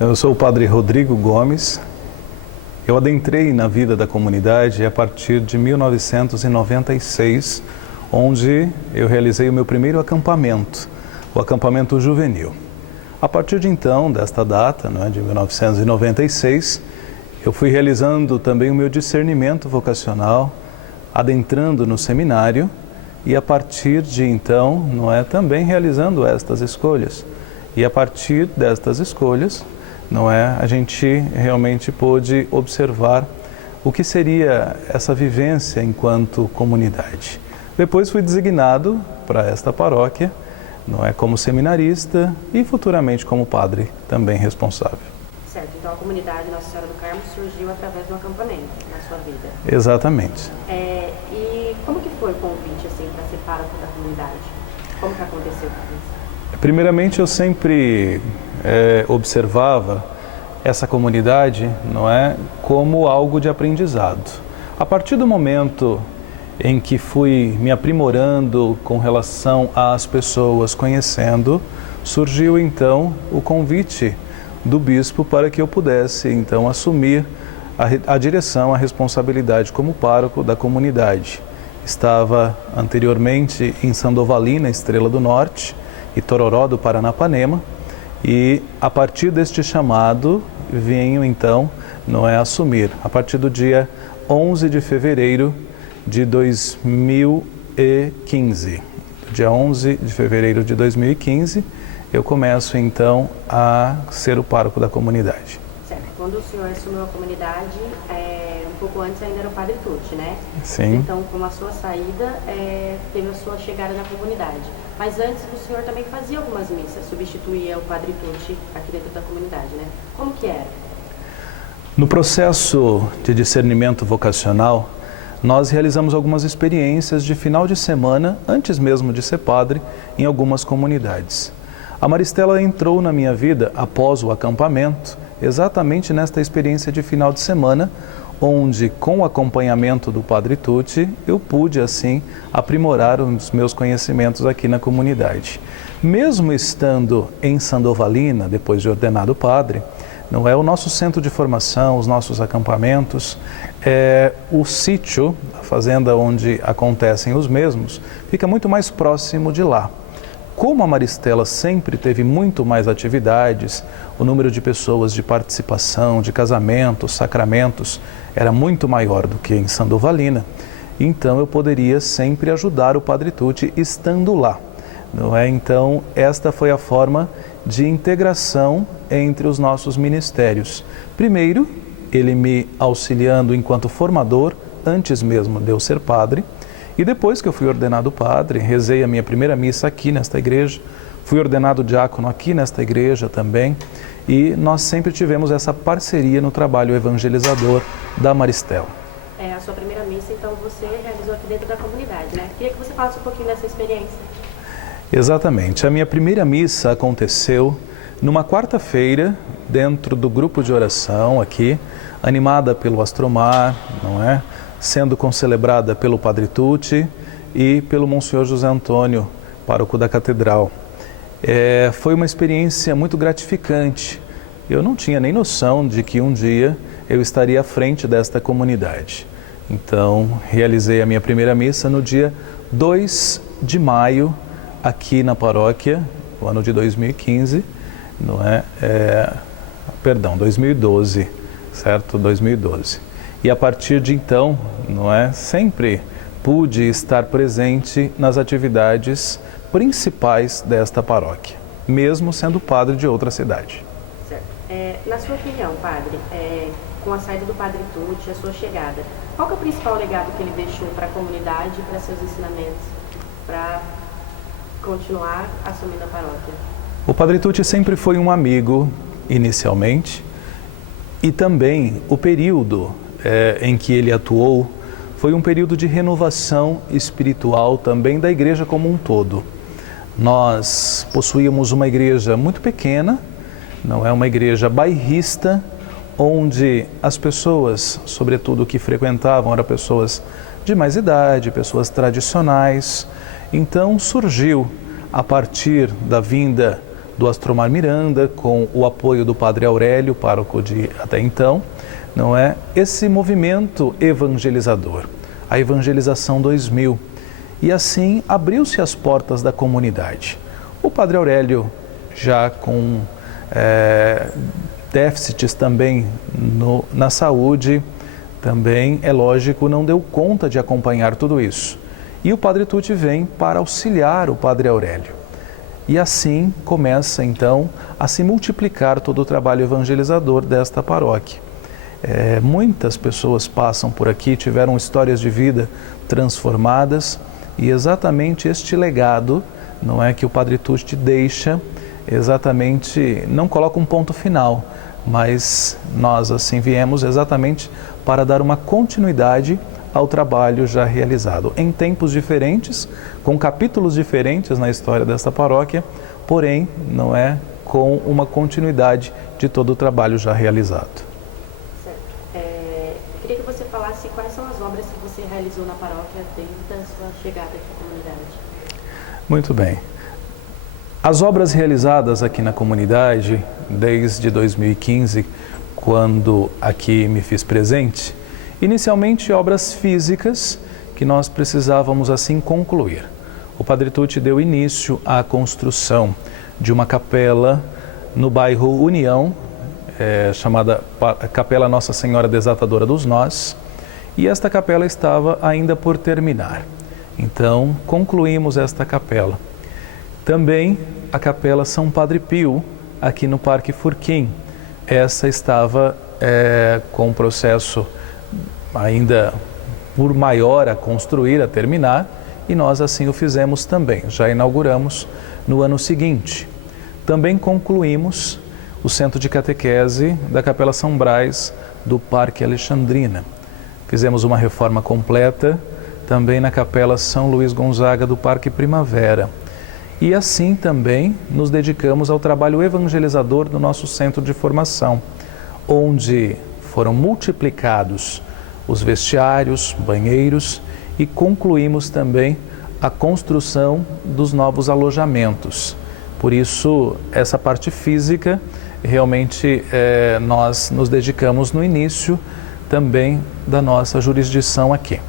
Eu sou o padre Rodrigo Gomes. Eu adentrei na vida da comunidade a partir de 1996, onde eu realizei o meu primeiro acampamento, o acampamento juvenil. A partir de então, desta data, de 1996, eu fui realizando também o meu discernimento vocacional, adentrando no seminário e a partir de então, também realizando estas escolhas. E a partir destas escolhas, a gente realmente pôde observar o que seria essa vivência enquanto comunidade. Depois fui designado para esta paróquia, como seminarista e futuramente como padre também responsável. Certo, então a comunidade Nossa Senhora do Carmo surgiu através de um acampamento na sua vida. Exatamente. E como que foi o convite para ser pároco da comunidade? Como que aconteceu isso? Primeiramente, eu sempre observava essa comunidade, como algo de aprendizado. A partir do momento em que fui me aprimorando com relação às pessoas, conhecendo, surgiu então o convite do bispo para que eu pudesse então assumir a direção, a responsabilidade como pároco da comunidade. Estava anteriormente em Sandovalina, Estrela do Norte, e Tororó do Paranapanema, e a partir deste chamado venho então assumir a partir do dia 11 de fevereiro de 2015. Dia 11 de fevereiro de 2015, eu começo então a ser o pároco da comunidade. Certo. Quando o senhor assumiu a comunidade, um pouco antes ainda era o Padre Tucci, né? Sim. Então, com a sua saída, teve a sua chegada na comunidade. Mas antes o senhor também fazia algumas missas, substituía o Padre Tucci aqui dentro da comunidade, né? Como que era? No processo de discernimento vocacional, nós realizamos algumas experiências de final de semana, antes mesmo de ser padre, em algumas comunidades. A Maristela entrou na minha vida após o acampamento, exatamente nesta experiência de final de semana, onde, com o acompanhamento do Padre Tucci, eu pude, assim, aprimorar os meus conhecimentos aqui na comunidade. Mesmo estando em Sandovalina, depois de ordenado padre, o nosso centro de formação, os nossos acampamentos, o sítio, a fazenda onde acontecem os mesmos, fica muito mais próximo de lá. Como a Maristela sempre teve muito mais atividades, o número de pessoas de participação, de casamentos, sacramentos, era muito maior do que em Sandovalina, então eu poderia sempre ajudar o Padre Tucci estando lá. Então, esta foi a forma de integração entre os nossos ministérios. Primeiro, ele me auxiliando enquanto formador, antes mesmo de eu ser padre, e depois que eu fui ordenado padre, rezei a minha primeira missa aqui nesta igreja, fui ordenado diácono aqui nesta igreja também, e nós sempre tivemos essa parceria no trabalho evangelizador da Maristela. A sua primeira missa, então, você realizou aqui dentro da comunidade, né? Queria que você falasse um pouquinho dessa experiência. Exatamente. A minha primeira missa aconteceu numa quarta-feira, dentro do grupo de oração aqui, animada pelo Astromar, sendo concelebrada pelo Padre Tucci e pelo Monsenhor José Antônio, pároco da Catedral. Foi uma experiência muito gratificante. Eu não tinha nem noção de que um dia eu estaria à frente desta comunidade. Então, realizei a minha primeira missa no dia 2 de maio, aqui na paróquia, no ano de 2015, 2012, certo? 2012. E a partir de então, sempre pude estar presente nas atividades principais desta paróquia, mesmo sendo padre de outra cidade. Certo. Na sua opinião, padre, com a saída do Padre Tucci, a sua chegada, qual que é o principal legado que ele deixou para a comunidade e para seus ensinamentos, para continuar assumindo a paróquia? O Padre Tucci sempre foi um amigo, inicialmente, e também o período em que ele atuou foi um período de renovação espiritual também da igreja como um todo. Nós possuíamos uma igreja muito pequena, não é uma igreja bairrista, onde as pessoas, sobretudo que frequentavam, eram pessoas de mais idade, pessoas tradicionais. Então surgiu, a partir da vinda do Astromar Miranda, com o apoio do Padre Aurélio, pároco de até então, não é? Esse movimento evangelizador, a Evangelização 2000. E assim abriu-se as portas da comunidade. O Padre Aurélio, já com déficits também na saúde, também, é lógico, não deu conta de acompanhar tudo isso. E o Padre Tucci vem para auxiliar o Padre Aurélio. E assim começa, então, a se multiplicar todo o trabalho evangelizador desta paróquia. Muitas pessoas passam por aqui, tiveram histórias de vida transformadas, e exatamente este legado, não é, que o Padre Tucci deixa, exatamente, não coloca um ponto final, mas nós assim viemos exatamente para dar uma continuidade ao trabalho já realizado, em tempos diferentes, com capítulos diferentes na história desta paróquia, porém, não é, com uma continuidade de todo o trabalho já realizado. Queria que você falasse quais são as obras que você realizou na paróquia desde a sua chegada aqui à comunidade. Muito bem. As obras realizadas aqui na comunidade, desde 2015, quando aqui me fiz presente, inicialmente obras físicas que nós precisávamos assim concluir. O Padre Tucci deu início à construção de uma capela no bairro União, chamada Capela Nossa Senhora Desatadora dos Nós, e esta capela estava ainda por terminar. Então, concluímos esta capela. Também a Capela São Padre Pio, aqui no Parque Furquim. Essa estava com um processo ainda por maior a construir, a terminar, e nós assim o fizemos também. Já inauguramos no ano seguinte. Também concluímos o Centro de Catequese da Capela São Brás, do Parque Alexandrina. Fizemos uma reforma completa também na Capela São Luís Gonzaga, do Parque Primavera. E assim também nos dedicamos ao trabalho evangelizador do nosso centro de formação, onde foram multiplicados os vestiários, banheiros, e concluímos também a construção dos novos alojamentos. Por isso, essa parte física, realmente nós nos dedicamos no início também da nossa jurisdição aqui.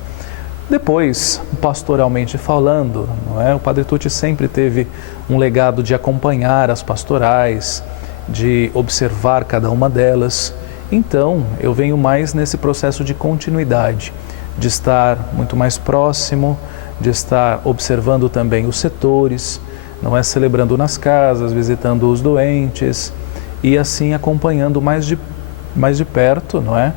Depois, pastoralmente falando, não é? O Padre Tucci sempre teve um legado de acompanhar as pastorais, de observar cada uma delas. Então, eu venho mais nesse processo de continuidade, de estar muito mais próximo, de estar observando também os setores, não é? Celebrando nas casas, visitando os doentes e assim acompanhando mais de perto, não é?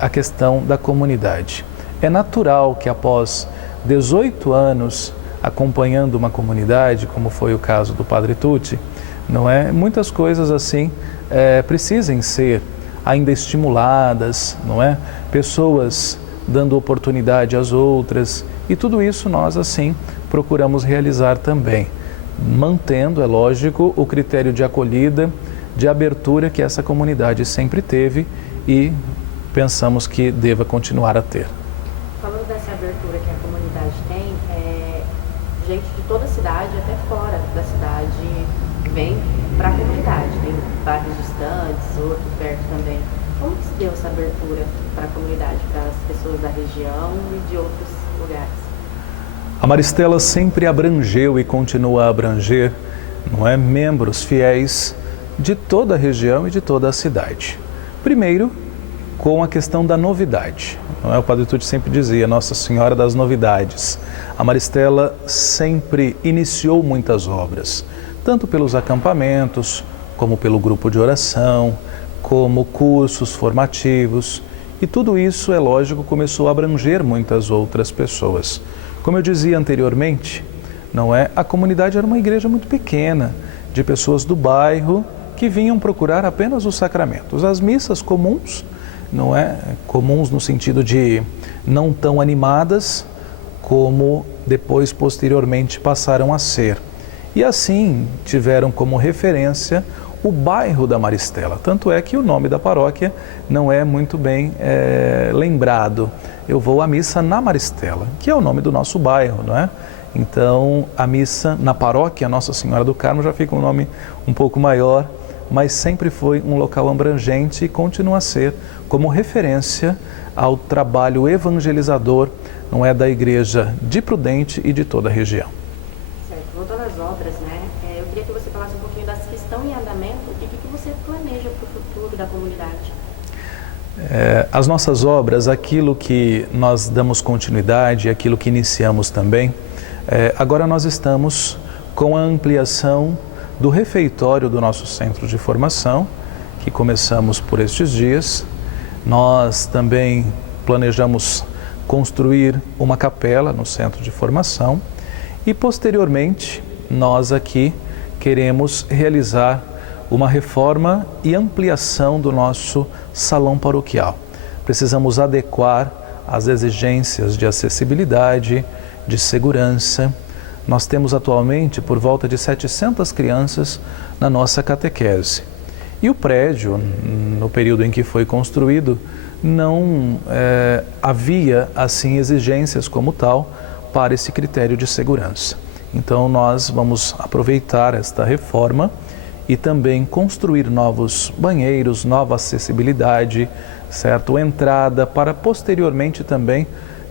A questão da comunidade. É natural que após 18 anos acompanhando uma comunidade, como foi o caso do Padre Tucci, não é? Muitas coisas assim precisem ser ainda estimuladas, não é? Pessoas dando oportunidade às outras, e tudo isso nós assim procuramos realizar também, mantendo, é lógico, o critério de acolhida, de abertura que essa comunidade sempre teve e pensamos que deva continuar a ter. Falando dessa abertura que a comunidade tem, gente de toda a cidade, até fora da cidade, vem para a comunidade. Tem bairros distantes, outros perto também. Como que se deu essa abertura para a comunidade, para as pessoas da região e de outros lugares? A Maristela sempre abrangeu e continua a abranger, não é, membros fiéis de toda a região e de toda a cidade. Primeiro, com a questão da novidade. Não é? O Padre Tucci sempre dizia, Nossa Senhora das Novidades. A Maristela sempre iniciou muitas obras, tanto pelos acampamentos, como pelo grupo de oração, como cursos formativos. E tudo isso, é lógico, começou a abranger muitas outras pessoas. Como eu dizia anteriormente, não é? A comunidade era uma igreja muito pequena, de pessoas do bairro que vinham procurar apenas os sacramentos. As missas comuns, não é? Comuns no sentido de não tão animadas, como depois, posteriormente, passaram a ser. E assim tiveram como referência o bairro da Maristela. Tanto é que o nome da paróquia não é muito bem lembrado. Eu vou à missa na Maristela, que é o nome do nosso bairro, não é? Então, a missa na paróquia Nossa Senhora do Carmo já fica um nome um pouco maior, mas sempre foi um local abrangente e continua a ser como referência ao trabalho evangelizador, não é, da Igreja de Prudente e de toda a região. Certo. Voltando às obras, né? Eu queria que você falasse um pouquinho das que estão em andamento e o que você planeja para o futuro da comunidade. As nossas obras, aquilo que nós damos continuidade, aquilo que iniciamos também, agora nós estamos com a ampliação do refeitório do nosso centro de formação, que começamos por estes dias. Nós também planejamos construir uma capela no centro de formação e, posteriormente, nós aqui queremos realizar uma reforma e ampliação do nosso salão paroquial. Precisamos adequar as exigências de acessibilidade, de segurança. Nós temos atualmente por volta de 700 crianças na nossa catequese. E o prédio, no período em que foi construído, não havia assim exigências como tal para esse critério de segurança. Então nós vamos aproveitar esta reforma e também construir novos banheiros, nova acessibilidade, certo? Entrada, para posteriormente também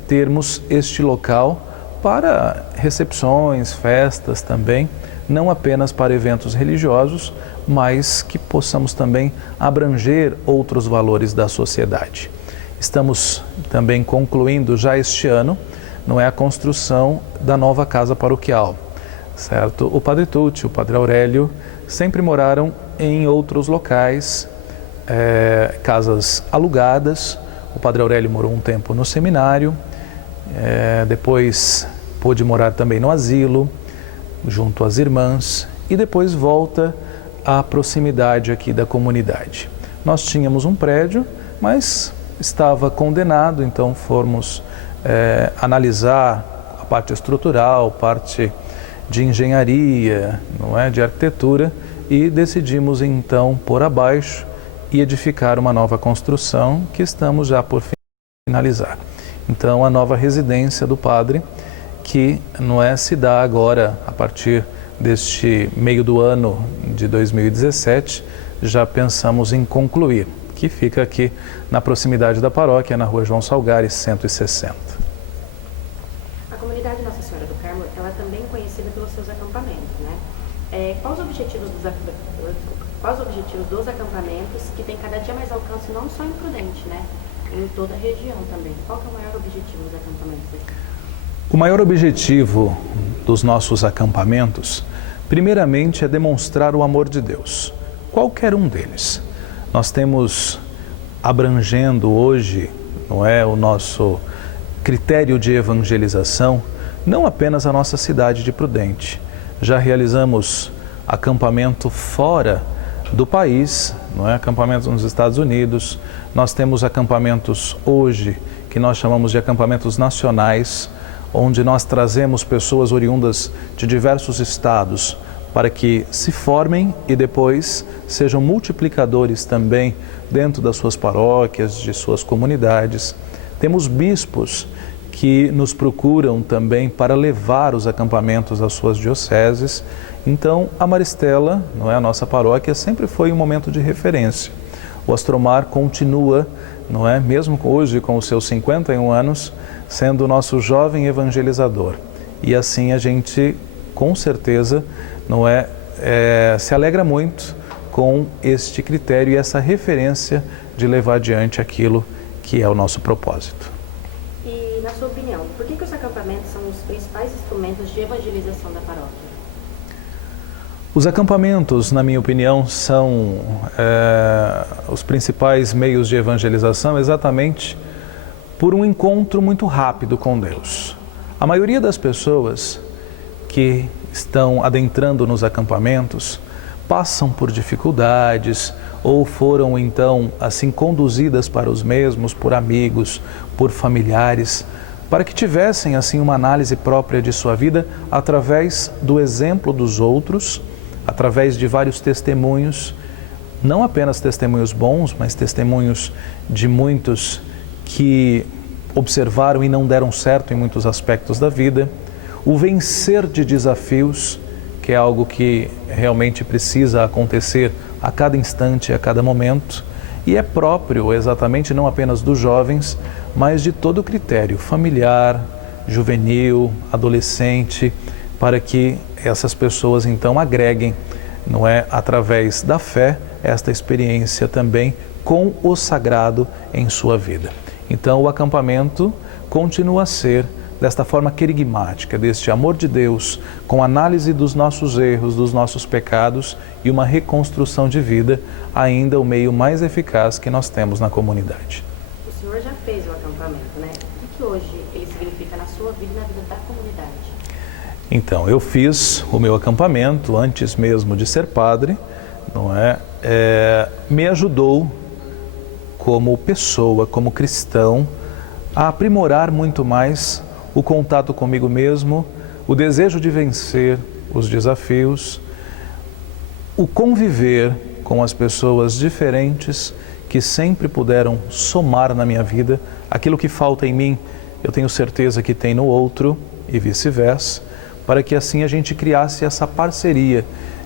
termos este local para recepções, festas também, não apenas para eventos religiosos, mas que possamos também abranger outros valores da sociedade. Estamos também concluindo já este ano, não é, a construção da nova casa paroquial, certo? O Padre Tucci, o Padre Aurélio sempre moraram em outros locais, casas alugadas. O Padre Aurélio morou um tempo no seminário, depois pôde morar também no asilo, junto às irmãs, e depois volta à proximidade aqui da comunidade. Nós tínhamos um prédio, mas estava condenado, então fomos analisar a parte estrutural, parte de engenharia, não é, de arquitetura, e decidimos então pôr abaixo e edificar uma nova construção que estamos já por finalizar. Então a nova residência do padre, que não é, se dá agora a partir deste meio do ano de 2017, já pensamos em concluir, que fica aqui na proximidade da paróquia, na rua João Salgares, 160. A comunidade Nossa Senhora do Carmo, ela é também conhecida pelos seus acampamentos, né? Quais os objetivos dos acampamentos que tem cada dia mais alcance, não só em Prudente, né? Em toda a região também. Qual que é o maior objetivo dos acampamentos aqui? O maior objetivo dos nossos acampamentos, primeiramente, é demonstrar o amor de Deus, qualquer um deles. Nós temos abrangendo hoje, não é, o nosso critério de evangelização, não apenas a nossa cidade de Prudente. Já realizamos acampamento fora do país, não é? Acampamentos nos Estados Unidos. Nós temos acampamentos hoje que nós chamamos de acampamentos nacionais, onde nós trazemos pessoas oriundas de diversos estados para que se formem e depois sejam multiplicadores também dentro das suas paróquias, de suas comunidades. Temos bispos que nos procuram também para levar os acampamentos às suas dioceses. Então, a Maristela, não é, a nossa paróquia, sempre foi um momento de referência. O Astromar continua, não é, mesmo hoje com os seus 51 anos, sendo o nosso jovem evangelizador. E assim a gente, com certeza, não é, se alegra muito com este critério e essa referência de levar adiante aquilo que é o nosso propósito. E, na sua opinião, por que os acampamentos são os principais instrumentos de evangelização da paróquia? Os acampamentos, na minha opinião, são os principais meios de evangelização exatamente por um encontro muito rápido com Deus. A maioria das pessoas que estão adentrando nos acampamentos passam por dificuldades ou foram então assim conduzidas para os mesmos por amigos, por familiares, para que tivessem assim uma análise própria de sua vida através do exemplo dos outros, através de vários testemunhos, não apenas testemunhos bons, mas testemunhos de muitos que observaram e não deram certo em muitos aspectos da vida. o vencer de desafios, que é algo que realmente precisa acontecer a cada instante, a cada momento, e é próprio exatamente não apenas dos jovens, mas de todo o critério familiar, juvenil, adolescente, para que essas pessoas então agreguem, não é, através da fé, esta experiência também com o sagrado em sua vida. Então o acampamento continua a ser desta forma querigmática, deste amor de Deus, com análise dos nossos erros, dos nossos pecados e uma reconstrução de vida, ainda o meio mais eficaz que nós temos na comunidade. O senhor já fez o acampamento, né? O que hoje ele significa na sua vida e na vida da comunidade? Então, eu fiz o meu acampamento antes mesmo de ser padre, não é? Me ajudou como pessoa, como cristão, a aprimorar muito mais o contato comigo mesmo, o desejo de vencer os desafios, o conviver com as pessoas diferentes que sempre puderam somar na minha vida. Aquilo que falta em mim, eu tenho certeza que tem no outro e vice-versa, para que assim a gente criasse essa parceria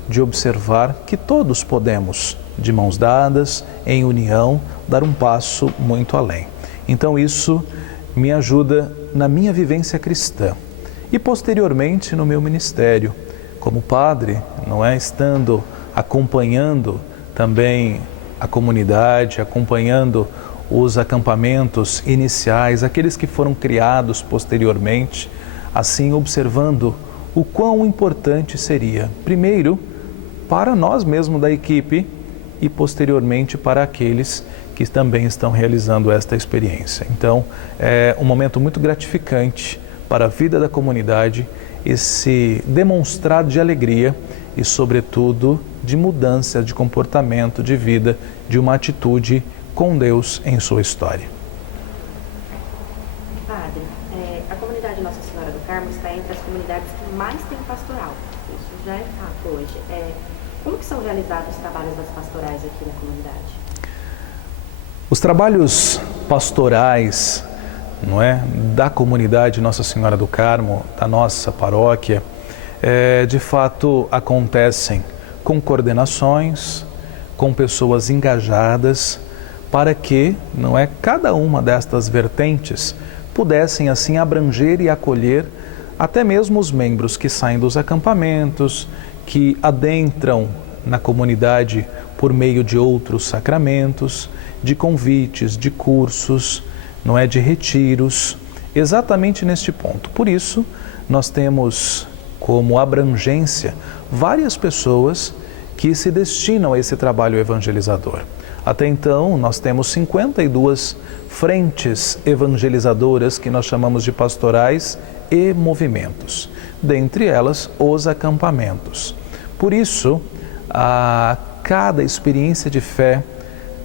de observar que todos podemos, de mãos dadas, em união, dar um passo muito além. Então isso me ajuda na minha vivência cristã e posteriormente no meu ministério como padre, não é, estando acompanhando também a comunidade, acompanhando os acampamentos iniciais, aqueles que foram criados posteriormente, assim observando o quão importante seria, primeiro, para nós mesmos da equipe e posteriormente para aqueles que também estão realizando esta experiência. Então, é um momento muito gratificante para a vida da comunidade, esse demonstrar de alegria e, sobretudo, de mudança de comportamento, de vida, de uma atitude com Deus em sua história. Padre, a comunidade Nossa Senhora do Carmo está entre as comunidades que mais tem pastoral. Isso já é fato hoje. Como que são realizados os trabalhos das pastorais aqui na comunidade? Os trabalhos pastorais, não é, da comunidade Nossa Senhora do Carmo, da nossa paróquia, de fato acontecem com coordenações, com pessoas engajadas, para que, não é, cada uma destas vertentes pudessem assim abranger e acolher até mesmo os membros que saem dos acampamentos, que adentram na comunidade por meio de outros sacramentos, de convites, de cursos, não é, de retiros, exatamente neste ponto. Por isso, nós temos como abrangência várias pessoas que se destinam a esse trabalho evangelizador. Até então, nós temos 52 frentes evangelizadoras que nós chamamos de pastorais e movimentos, dentre elas os acampamentos. Por isso, a cada experiência de fé,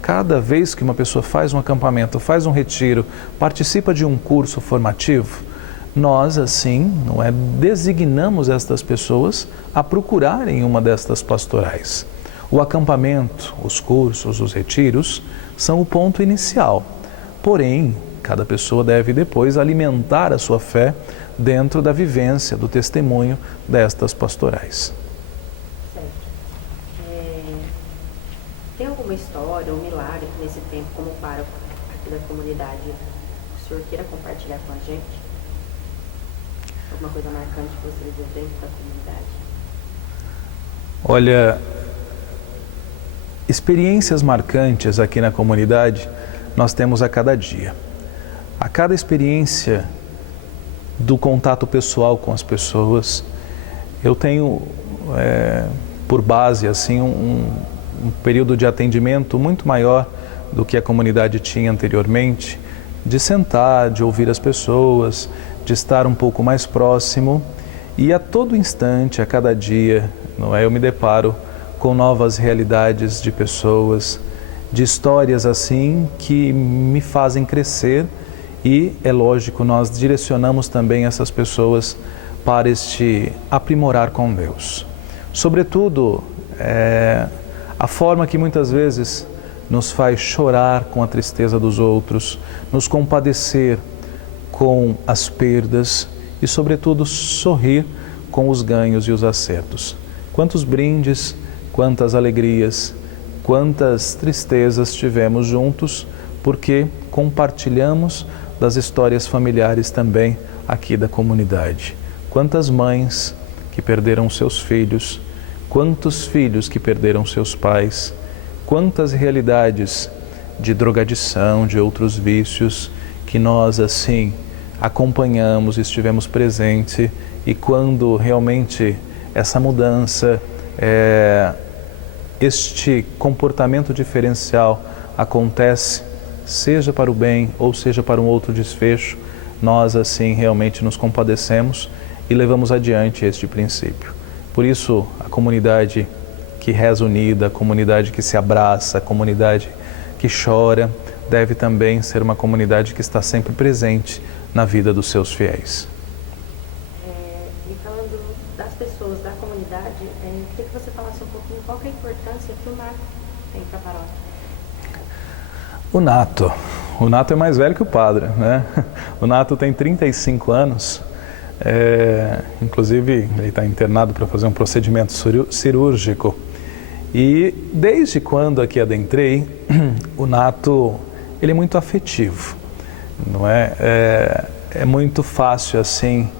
cada vez que uma pessoa faz um acampamento, faz um retiro, participa de um curso formativo, nós assim, não é, designamos estas pessoas a procurarem uma destas pastorais. O acampamento, os cursos, os retiros são o ponto inicial. Porém, cada pessoa deve depois alimentar a sua fé dentro da vivência, do testemunho destas pastorais. Tem alguma história, um milagre nesse tempo como pároco aqui da comunidade que o senhor queira compartilhar com a gente? Alguma coisa marcante que você viveu dentro da comunidade? Olha, experiências marcantes aqui na comunidade nós temos a cada dia. A cada experiência do contato pessoal com as pessoas, eu tenho por base assim um período de atendimento muito maior do que a comunidade tinha anteriormente, de sentar, de ouvir as pessoas, de estar um pouco mais próximo, e a todo instante, a cada dia, não é, eu me deparo com novas realidades de pessoas, de histórias assim que me fazem crescer, e é lógico, nós direcionamos também essas pessoas para este aprimorar com Deus. Sobretudo, a forma que muitas vezes nos faz chorar com a tristeza dos outros, nos compadecer com as perdas e, sobretudo, sorrir com os ganhos e os acertos. Quantos brindes, quantas alegrias, quantas tristezas tivemos juntos, porque compartilhamos das histórias familiares também aqui da comunidade. Quantas mães que perderam seus filhos, quantos filhos que perderam seus pais, quantas realidades de drogadição, de outros vícios, que nós assim acompanhamos, estivemos presentes, e quando realmente essa mudança, este comportamento diferencial acontece, seja para o bem ou seja para um outro desfecho, nós assim realmente nos compadecemos e levamos adiante este princípio. Por isso, a comunidade que reza unida, a comunidade que se abraça, a comunidade que chora, deve também ser uma comunidade que está sempre presente na vida dos seus fiéis. E falando das pessoas da comunidade, queria que você falasse um pouquinho qual que é a importância que o nato tem para a paróquia. O nato é mais velho que o padre, né? O nato tem 35 anos, inclusive ele está internado para fazer um procedimento cirúrgico. E desde quando aqui adentrei, o nato, ele é muito afetivo, não é? É muito fácil assim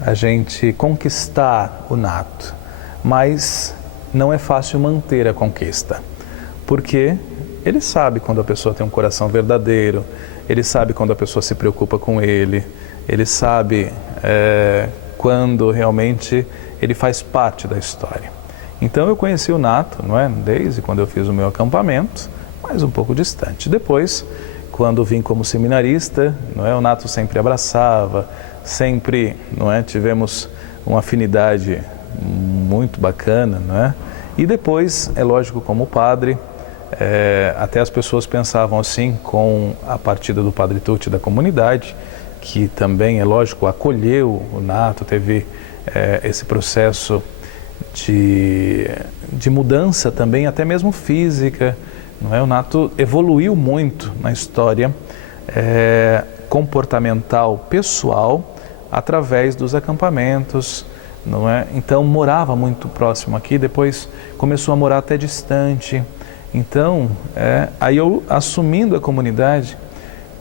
a gente conquistar o nato, mas não é fácil manter a conquista, porque ele sabe quando a pessoa tem um coração verdadeiro, ele sabe quando a pessoa se preocupa com ele sabe quando realmente ele faz parte da história. Então eu conheci o nato, não é? Desde quando eu fiz o meu acampamento, mas um pouco distante. Depois, quando vim como seminarista, não é? O nato sempre abraçava, sempre, não é? Tivemos uma afinidade muito bacana, não é? E depois, é lógico, como padre, até as pessoas pensavam assim, com a partida do Padre Tucci da comunidade, que também, é lógico, acolheu o nato, teve esse processo de mudança também, até mesmo física, não é? O nato evoluiu muito na história comportamental pessoal através dos acampamentos, não é? Então morava muito próximo aqui, depois começou a morar até distante. Então, aí eu, assumindo a comunidade,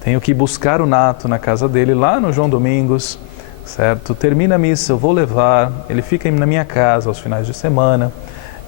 tenho que buscar o nato na casa dele, lá no João Domingos, certo? Termina a missa, eu vou levar, ele fica na minha casa aos finais de semana,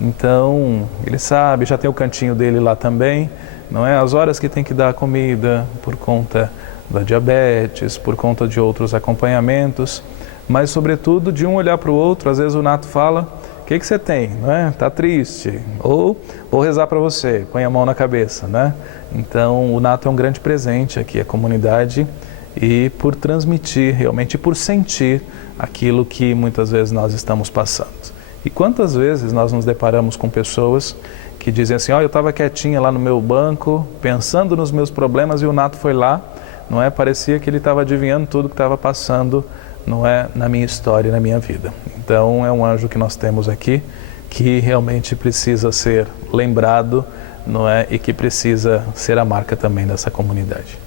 então ele sabe, já tem o cantinho dele lá também, não é? As horas que tem que dar a comida, por conta da diabetes, por conta de outros acompanhamentos, mas sobretudo de um olhar para o outro. Às vezes o nato fala: o que você tem? Não é? Tá triste? Ou vou rezar para você, põe a mão na cabeça, né? Então o nato é um grande presente aqui à comunidade, e por transmitir realmente, por sentir aquilo que muitas vezes nós estamos passando. E quantas vezes nós nos deparamos com pessoas que dizem assim: eu estava quietinha lá no meu banco, pensando nos meus problemas, e o nato foi lá, não é? Parecia que ele estava adivinhando tudo que estava passando, não é, na minha história, na minha vida. Então é um anjo que nós temos aqui, que realmente precisa ser lembrado, não é? E que precisa ser a marca também dessa comunidade.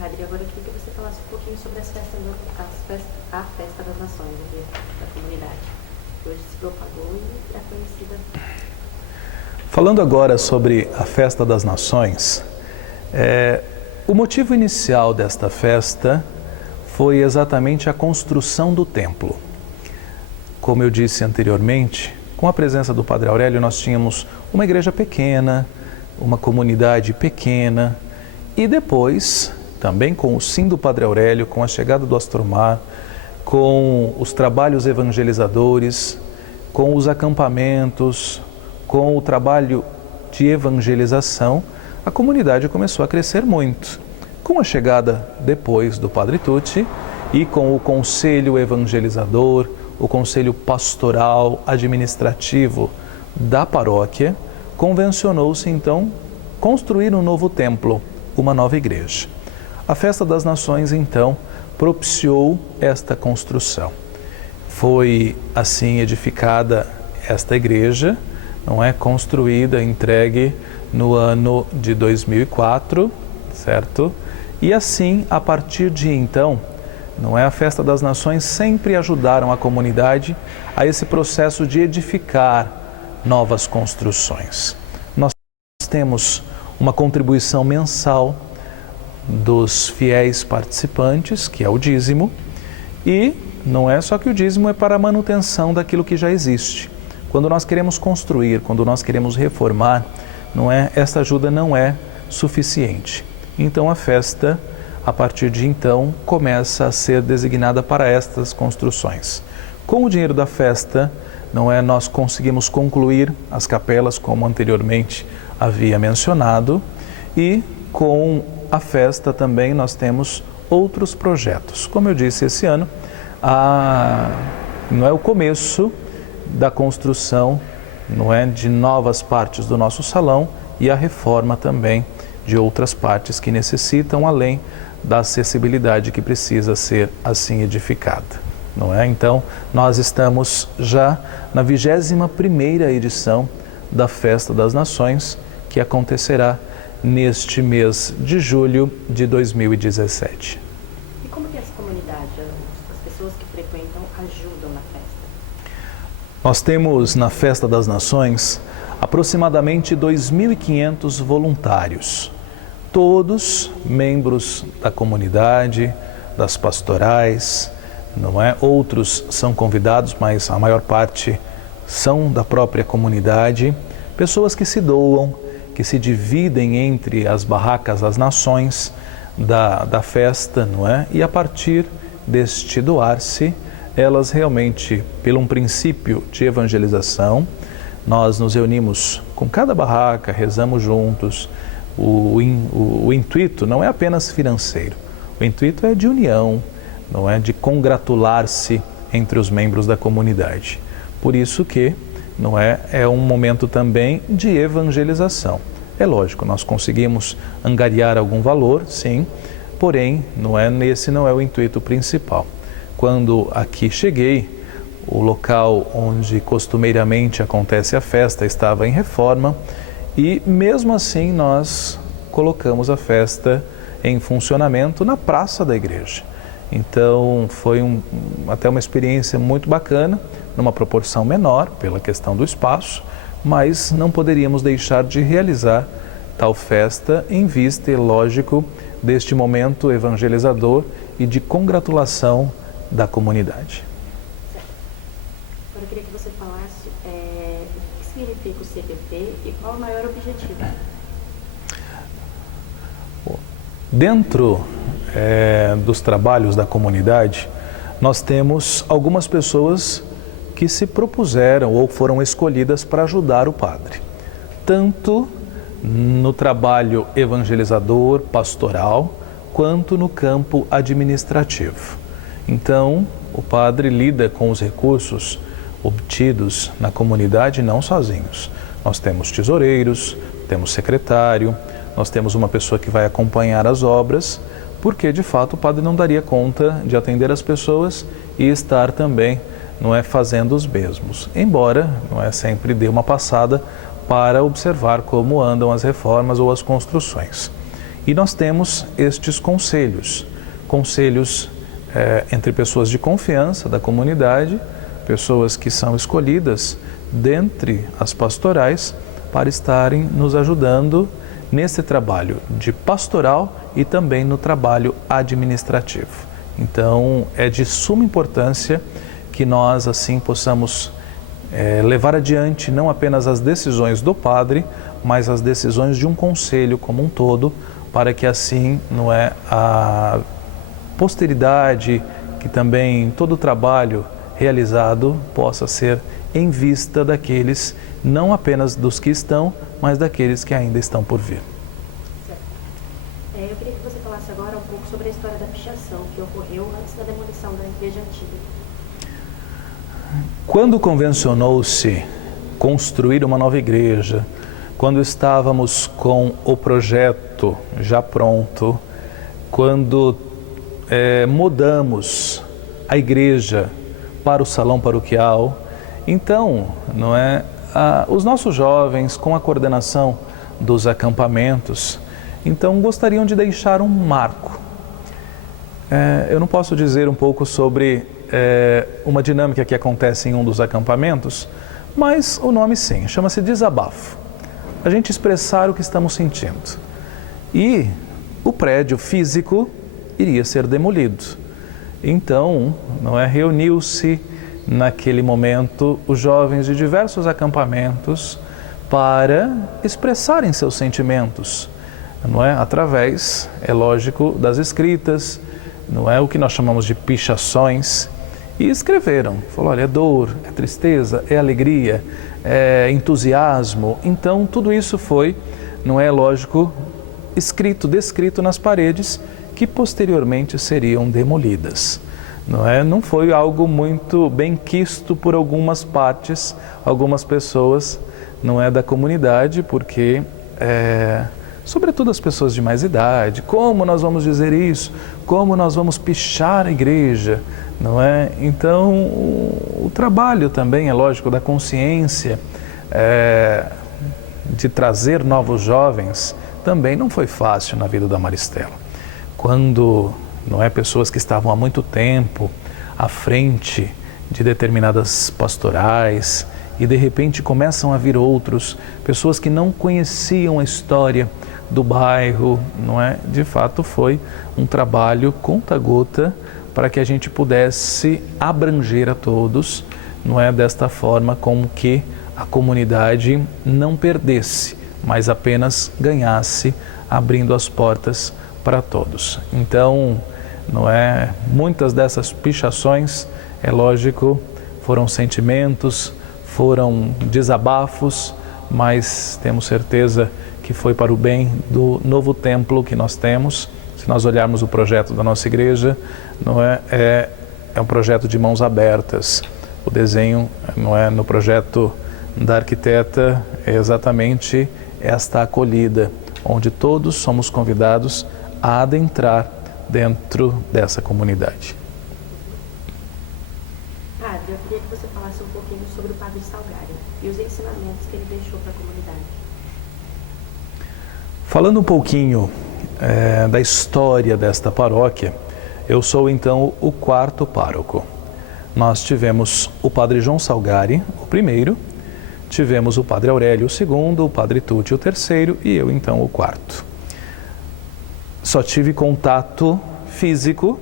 Padre, agora eu queria que você falasse um pouquinho sobre a festa das nações aqui da comunidade, que hoje se propagou e é conhecida. Falando agora sobre a festa das nações, o motivo inicial desta festa foi exatamente a construção do templo. Como eu disse anteriormente, com a presença do Padre Aurélio, nós tínhamos uma igreja pequena, uma comunidade pequena, e depois, também com o sim do Padre Aurélio, com a chegada do Astromar, com os trabalhos evangelizadores, com os acampamentos, com o trabalho de evangelização, a comunidade começou a crescer muito. Com a chegada depois do Padre Tucci e com o conselho evangelizador, o conselho pastoral administrativo da paróquia, convencionou-se então construir um novo templo, uma nova igreja. A Festa das Nações então propiciou esta construção. Foi assim edificada esta igreja, não é? Construída, entregue no ano de 2004, certo? E assim, a partir de então, não é? A Festa das Nações sempre ajudaram a comunidade a esse processo de edificar novas construções. Nós temos uma contribuição mensal dos fiéis participantes, que é o dízimo, e não é só que o dízimo é para a manutenção daquilo que já existe. Quando nós queremos construir, quando nós queremos reformar, não é? Esta ajuda não é suficiente. Então a festa, a partir de então, começa a ser designada para estas construções. Com o dinheiro da festa, não é? Nós conseguimos concluir as capelas, como anteriormente havia mencionado, e com a festa também nós temos outros projetos. Como eu disse, esse ano não é o começo da construção, não é, de novas partes do nosso salão e a reforma também de outras partes que necessitam, além da acessibilidade que precisa ser assim edificada, não é? Então, nós estamos já na 21ª edição da Festa das Nações, que acontecerá neste mês de julho de 2017. E como que essa comunidade, as pessoas que frequentam, ajudam na festa? Nós temos na Festa das Nações aproximadamente 2.500 voluntários, todos membros da comunidade, das pastorais, não é? Outros são convidados, mas a maior parte são da própria comunidade, pessoas que se doam, que se dividem entre as barracas, as nações da festa, não é? E a partir deste doar-se, elas realmente, pelo um princípio de evangelização, nós nos reunimos com cada barraca, rezamos juntos. O intuito não é apenas financeiro, o intuito é de união, não é? De congratular-se entre os membros da comunidade. Por isso que não é um momento também de evangelização. É lógico, nós conseguimos angariar algum valor, sim, porém esse não é o intuito principal. Quando aqui cheguei, o local onde costumeiramente acontece a festa estava em reforma e mesmo assim nós colocamos a festa em funcionamento na praça da igreja. Então foi até uma experiência muito bacana, numa proporção menor pela questão do espaço, mas não poderíamos deixar de realizar tal festa em vista, lógico, deste momento evangelizador e de congratulação da comunidade. Certo. Agora eu queria que você falasse o que significa o CPP e qual é o maior objetivo. Dentro dos trabalhos da comunidade, nós temos algumas pessoas que se propuseram ou foram escolhidas para ajudar o padre, tanto no trabalho evangelizador, pastoral, quanto no campo administrativo. Então, o padre lida com os recursos obtidos na comunidade não sozinhos. Nós temos tesoureiros, temos secretário, nós temos uma pessoa que vai acompanhar as obras, porque de fato o padre não daria conta de atender as pessoas e estar também fazendo os mesmos. Embora sempre dê uma passada para observar como andam as reformas ou as construções. E nós temos estes conselhos entre pessoas de confiança da comunidade, pessoas que são escolhidas dentre as pastorais para estarem nos ajudando nesse trabalho de pastoral e também no trabalho administrativo. Então, é de suma importância que nós assim possamos levar adiante não apenas as decisões do padre, mas as decisões de um conselho como um todo, para que assim a posteridade, que também todo o trabalho realizado possa ser em vista daqueles, não apenas dos que estão, mas daqueles que ainda estão por vir. Certo. Eu queria que você falasse agora um pouco sobre a história da pichação que ocorreu antes da demolição da igreja antiga. Quando convencionou-se construir uma nova igreja, quando estávamos com o projeto já pronto, quando mudamos a igreja para o salão paroquial, então, os nossos jovens, com a coordenação dos acampamentos, então gostariam de deixar um marco. Eu não posso dizer um pouco sobre uma dinâmica que acontece em um dos acampamentos, mas o nome sim, chama-se desabafo. A gente expressar o que estamos sentindo. E o prédio físico iria ser demolido. Então, reuniu-se naquele momento os jovens de diversos acampamentos para expressarem seus sentimentos, através, é lógico, das escritas, o que nós chamamos de pichações, e escreveram. Falou, olha, é dor, é tristeza, é alegria, é entusiasmo. Então, tudo isso foi, lógico, descrito nas paredes, que posteriormente seriam demolidas. Não foi algo muito bem quisto por algumas partes, algumas pessoas, da comunidade, porque, sobretudo as pessoas de mais idade, como nós vamos dizer isso? Como nós vamos pichar a igreja? Então, o trabalho também, é lógico, da consciência, de trazer novos jovens, também não foi fácil na vida da Maristela. Quando, pessoas que estavam há muito tempo à frente de determinadas pastorais e de repente começam a vir outros, pessoas que não conheciam a história do bairro, De fato foi um trabalho conta-gota para que a gente pudesse abranger a todos, Desta forma como que a comunidade não perdesse, mas apenas ganhasse, abrindo as portas para todos. Então, muitas dessas pichações, é lógico, foram sentimentos, foram desabafos, mas temos certeza que foi para o bem do novo templo que nós temos. Se nós olharmos o projeto da nossa igreja, é um projeto de mãos abertas. O desenho, no projeto da arquiteta, é exatamente esta acolhida, onde todos somos convidados a adentrar dentro dessa comunidade. Padre, eu queria que você falasse um pouquinho sobre o Padre Salgário e os ensinamentos que ele deixou para a comunidade. Falando um pouquinho da história desta paróquia, eu sou então o quarto pároco. Nós tivemos o Padre João Salgari, o primeiro, tivemos o Padre Aurélio, o segundo, o Padre Tucci, o terceiro, e eu então o quarto. Só tive contato físico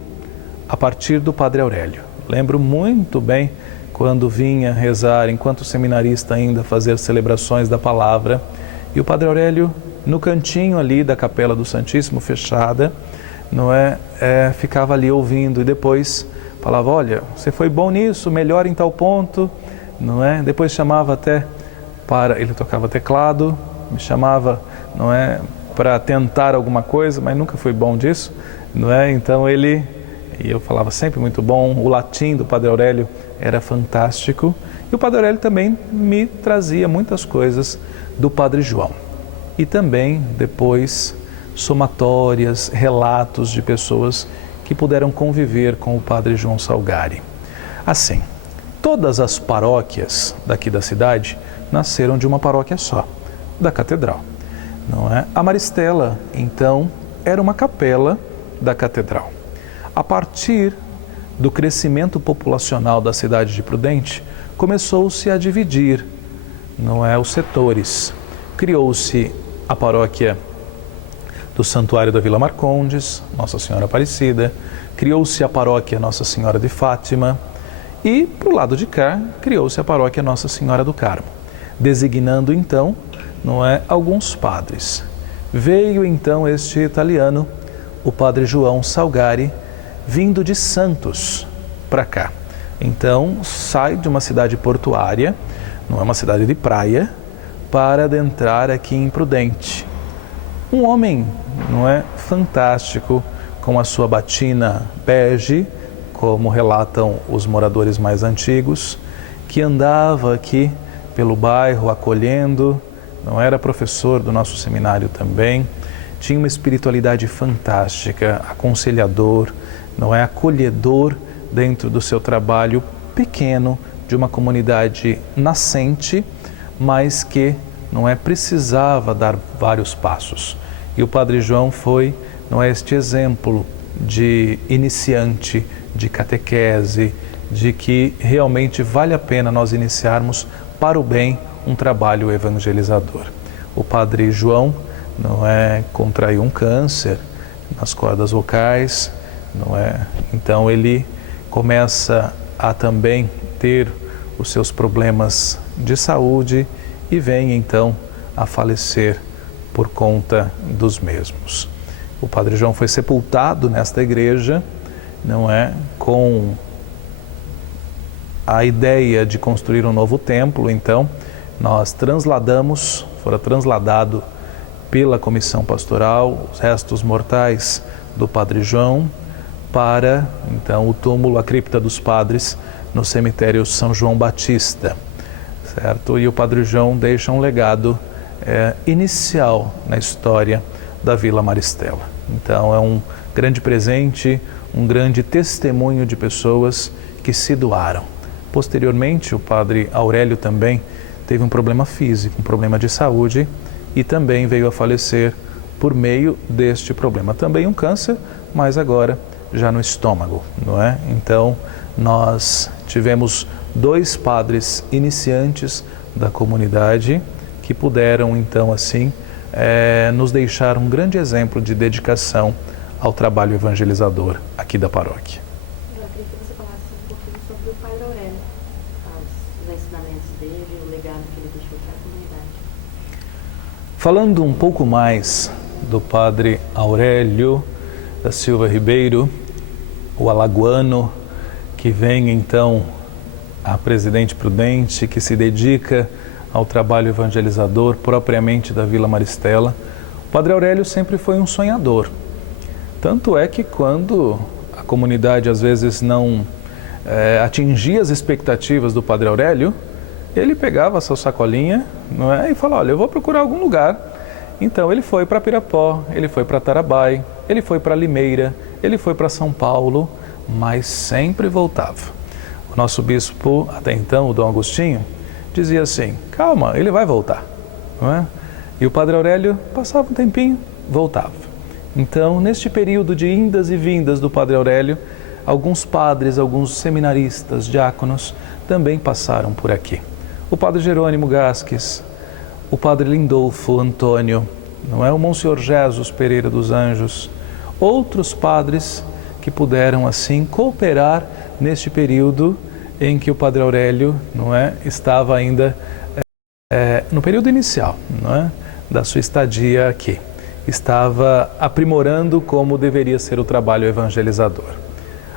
a partir do Padre Aurélio. Lembro muito bem quando vinha rezar, enquanto seminarista ainda, fazer celebrações da palavra, e o Padre Aurélio, no cantinho ali da Capela do Santíssimo, fechada, ficava ali ouvindo, e depois falava, olha, você foi bom nisso, melhor em tal ponto, Depois chamava até ele tocava teclado, me chamava, para tentar alguma coisa, mas nunca fui bom disso, Então e eu falava sempre muito bom, o latim do Padre Aurélio era fantástico, e o Padre Aurélio também me trazia muitas coisas do Padre João. E também, depois, somatórias, relatos de pessoas que puderam conviver com o Padre João Salgari. Assim, todas as paróquias daqui da cidade nasceram de uma paróquia só, da Catedral. A Maristela, então, era uma capela da Catedral. A partir do crescimento populacional da cidade de Prudente, começou-se a dividir, os setores. Criou-se a paróquia do Santuário da Vila Marcondes, Nossa Senhora Aparecida, criou-se a paróquia Nossa Senhora de Fátima e, para o lado de cá, criou-se a paróquia Nossa Senhora do Carmo, designando então, alguns padres. Veio então este italiano, o Padre João Salgari, vindo de Santos para cá. Então, sai de uma cidade portuária, não é uma cidade de praia, para adentrar aqui em Prudente. Um homem, fantástico, com a sua batina bege, como relatam os moradores mais antigos, que andava aqui pelo bairro acolhendo, era professor do nosso seminário também, tinha uma espiritualidade fantástica, aconselhador, acolhedor dentro do seu trabalho pequeno, de uma comunidade nascente, mas que precisava dar vários passos. E o Padre João foi este exemplo de iniciante, de catequese, de que realmente vale a pena nós iniciarmos para o bem um trabalho evangelizador. O padre João, não é, contraiu um câncer nas cordas vocais, não é? Então ele começa a também ter os seus problemas de saúde e vem então a falecer por conta dos mesmos. O padre João foi sepultado nesta igreja, não é, com a ideia de construir um novo templo. Então nós fora transladado pela comissão pastoral os restos mortais do padre João para então o túmulo, a cripta dos padres no cemitério São João Batista, certo? E o padre João deixa um legado inicial na história da Vila Maristela. Então é um grande presente, um grande testemunho de pessoas que se doaram. Posteriormente, o padre Aurélio também teve um problema físico, um problema de saúde, e também veio a falecer por meio deste problema. Também um câncer, mas agora já no estômago, não é? Então, nós tivemos 2 padres iniciantes da comunidade que puderam, então, assim, nos deixar um grande exemplo de dedicação ao trabalho evangelizador aqui da paróquia. Eu queria que você falasse um pouquinho sobre o padre Aurélio, os ensinamentos dele, o legado que ele deixou para a comunidade. Falando um pouco mais do padre Aurélio da Silva Ribeiro, o alagoano, que vem então a Presidente Prudente, que se dedica ao trabalho evangelizador propriamente da Vila Maristela. O padre Aurélio sempre foi um sonhador. Tanto é que quando a comunidade às vezes não atingia as expectativas do padre Aurélio, ele pegava a sua sacolinha, não é, e falava: olha, eu vou procurar algum lugar. Então ele foi para Pirapó, ele foi para Tarabai, ele foi para Limeira, ele foi para São Paulo, mas sempre voltava. O nosso bispo, até então, o Dom Agostinho, dizia assim: calma, ele vai voltar, não é? E o padre Aurélio passava um tempinho, voltava. Então, neste período de indas e vindas do padre Aurélio, alguns padres, alguns seminaristas, diáconos, também passaram por aqui. O padre Jerônimo Gasques, o padre Lindolfo Antônio, não é? O Monsenhor Jesus Pereira dos Anjos, outros padres que puderam assim cooperar neste período em que o padre Aurélio, não é, estava ainda no período inicial, não é, da sua estadia aqui. Estava aprimorando como deveria ser o trabalho evangelizador.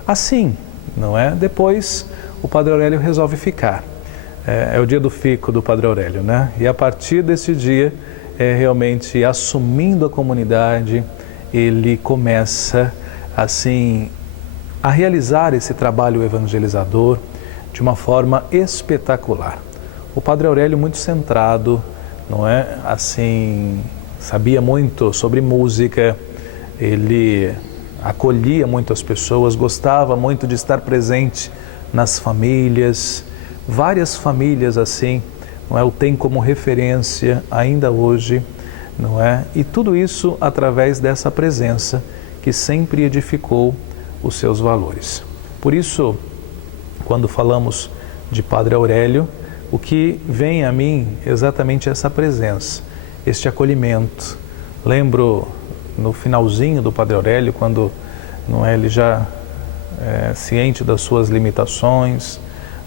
Assim, não é? Depois o padre Aurélio resolve ficar. É o dia do fico do padre Aurélio, né? E a partir desse dia, realmente assumindo a comunidade, ele começa assim a realizar esse trabalho evangelizador de uma forma espetacular. O padre Aurélio muito centrado, não é? Assim, sabia muito sobre música, ele acolhia muito as pessoas, gostava muito de estar presente nas famílias. Várias famílias assim, não é, o tem como referência ainda hoje, não é? E tudo isso através dessa presença que sempre edificou os seus valores. Por isso, quando falamos de Padre Aurélio, o que vem a mim exatamente essa presença, este acolhimento. Lembro no finalzinho do Padre Aurélio, quando não é, ele já ciente das suas limitações,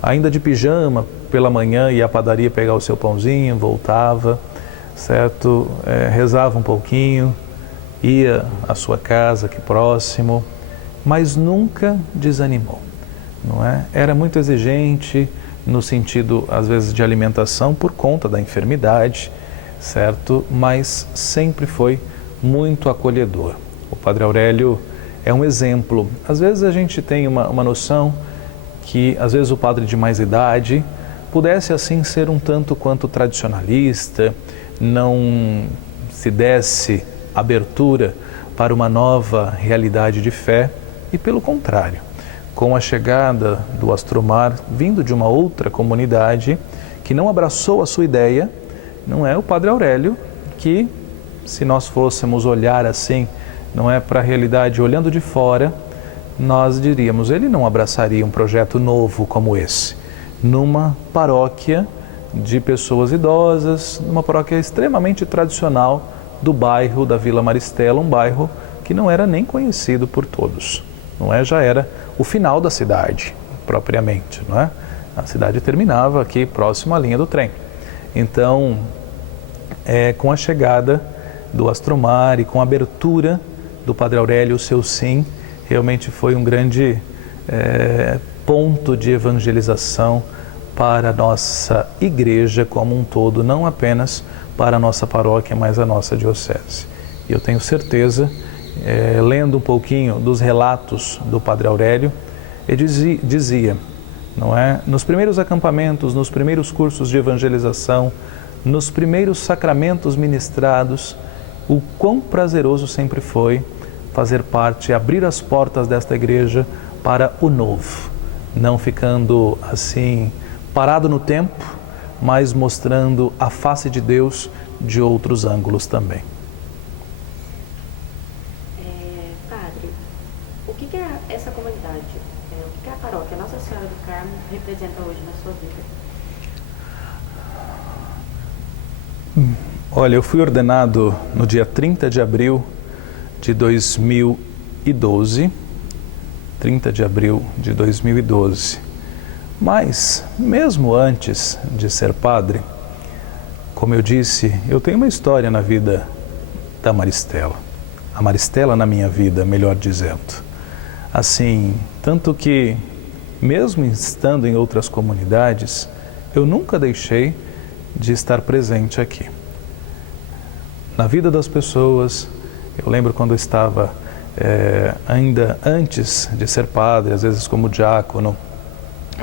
ainda de pijama pela manhã, ia à padaria pegar o seu pãozinho, voltava, certo? Rezava um pouquinho, ia à sua casa aqui próximo, mas nunca desanimou, não é? Era muito exigente no sentido, às vezes, de alimentação por conta da enfermidade, certo? Mas sempre foi muito acolhedor. O Padre Aurélio é um exemplo. Às vezes a gente tem uma noção que, às vezes, o padre de mais idade pudesse, assim, ser um tanto quanto tradicionalista, não se desse abertura para uma nova realidade de fé, e pelo contrário, com a chegada do Astromar, vindo de uma outra comunidade que não abraçou a sua ideia, não é o Padre Aurélio que, se nós fôssemos olhar assim não é, para a realidade olhando de fora, nós diríamos, ele não abraçaria um projeto novo como esse, numa paróquia de pessoas idosas, numa paróquia extremamente tradicional do bairro da Vila Maristela, um bairro que não era nem conhecido por todos, não é? Já era o final da cidade, propriamente, não é? A cidade terminava aqui próximo à linha do trem. Então, com a chegada do Astromar e com a abertura do Padre Aurélio, o seu sim, realmente foi um grande ponto de evangelização para a nossa igreja como um todo, não apenas para a nossa paróquia, mas a nossa diocese. E eu tenho certeza, lendo um pouquinho dos relatos do Padre Aurélio, ele dizia, não é? Nos primeiros acampamentos, nos primeiros cursos de evangelização, nos primeiros sacramentos ministrados, o quão prazeroso sempre foi fazer parte, abrir as portas desta igreja para o novo, não ficando assim parado no tempo, mas mostrando a face de Deus de outros ângulos também. Padre, o que é essa comunidade? O que é a paróquia Nossa Senhora do Carmo representa hoje na sua vida? Olha, eu fui ordenado no dia 30 de abril de 2012, 30 de abril de 2012. Mas, mesmo antes de ser padre, como eu disse, eu tenho uma história na vida da Maristela. A Maristela na minha vida, melhor dizendo. Assim, tanto que, mesmo estando em outras comunidades, eu nunca deixei de estar presente aqui. Na vida das pessoas, eu lembro quando eu estava ainda antes de ser padre, às vezes como diácono,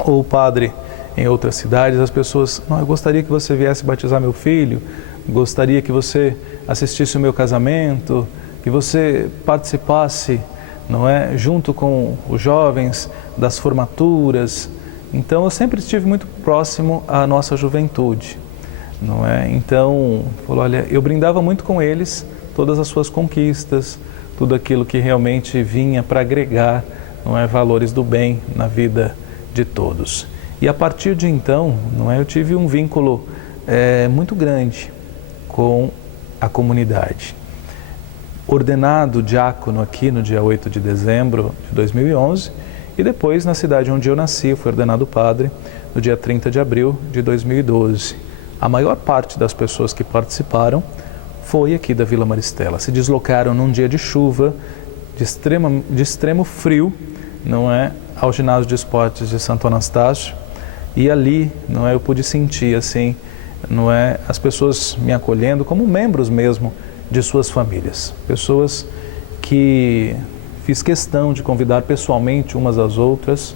ou padre em outras cidades, as pessoas, eu gostaria que você viesse batizar meu filho, gostaria que você assistisse o meu casamento, que você participasse, não é, junto com os jovens das formaturas. Então eu sempre estive muito próximo à nossa juventude, não é? Então, olha, eu brindava muito com eles todas as suas conquistas, tudo aquilo que realmente vinha para agregar, não é, valores do bem na vida de todos. E a partir de então, não é, eu tive um vínculo muito grande com a comunidade. Ordenado diácono aqui no dia 8 de dezembro de 2011 e depois na cidade onde eu nasci, fui ordenado padre no dia 30 de abril de 2012. A maior parte das pessoas que participaram foi aqui da Vila Maristela. Se deslocaram num dia de chuva, de extremo frio, não é, ao ginásio de esportes de Santo Anastácio, e ali, não é, eu pude sentir assim, não é, as pessoas me acolhendo como membros mesmo de suas famílias, pessoas que fiz questão de convidar pessoalmente umas às outras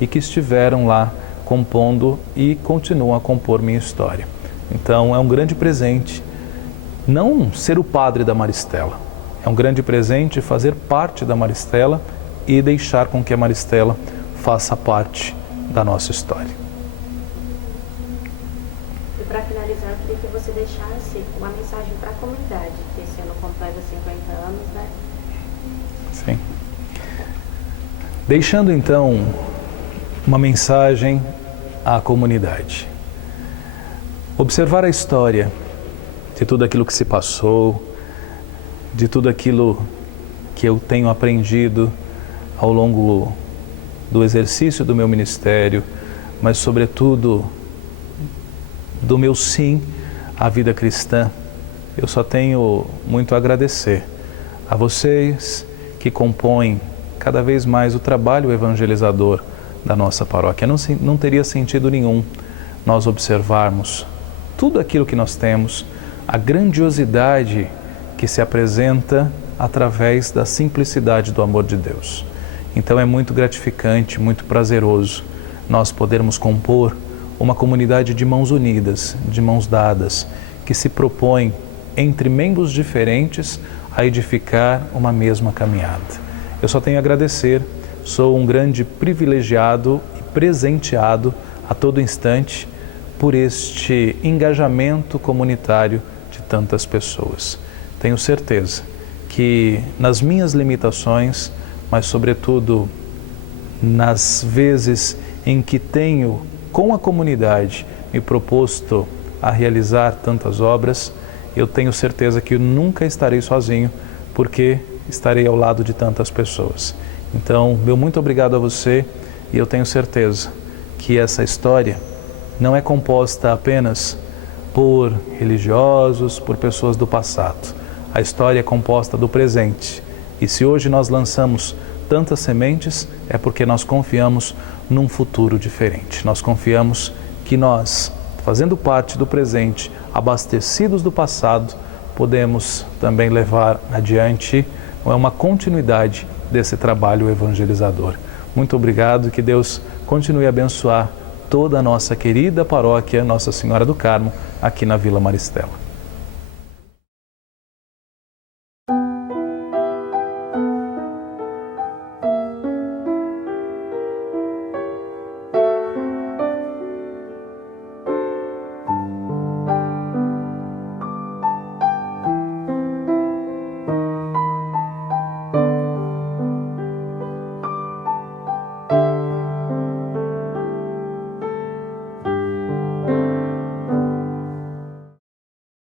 e que estiveram lá compondo e continuam a compor minha história. Então é um grande presente não ser o padre da Maristela, é um grande presente fazer parte da Maristela e deixar com que a Maristela faça parte da nossa história. E para finalizar, eu queria que você deixasse uma mensagem para a comunidade, que esse ano completa 50 anos, né? Sim. Deixando então uma mensagem à comunidade. Observar a história de tudo aquilo que se passou, de tudo aquilo que eu tenho aprendido ao longo do exercício do meu ministério, mas sobretudo do meu sim à vida cristã. Eu só tenho muito a agradecer a vocês que compõem cada vez mais o trabalho evangelizador da nossa paróquia. Não teria sentido nenhum nós observarmos tudo aquilo que nós temos, a grandiosidade que se apresenta através da simplicidade do amor de Deus. Então é muito gratificante, muito prazeroso nós podermos compor uma comunidade de mãos unidas, de mãos dadas, que se propõe, entre membros diferentes, a edificar uma mesma caminhada. Eu só tenho a agradecer, sou um grande privilegiado e presenteado a todo instante por este engajamento comunitário de tantas pessoas. Tenho certeza que nas minhas limitações, mas sobretudo nas vezes em que tenho, com a comunidade, me proposto a realizar tantas obras, eu tenho certeza que eu nunca estarei sozinho, porque estarei ao lado de tantas pessoas. Então, meu muito obrigado a você, e eu tenho certeza que essa história não é composta apenas por religiosos, por pessoas do passado. A história é composta do presente. E se hoje nós lançamos tantas sementes, é porque nós confiamos num futuro diferente. Nós confiamos que nós, fazendo parte do presente, abastecidos do passado, podemos também levar adiante uma continuidade desse trabalho evangelizador. Muito obrigado e que Deus continue a abençoar toda a nossa querida paróquia Nossa Senhora do Carmo, aqui na Vila Maristela.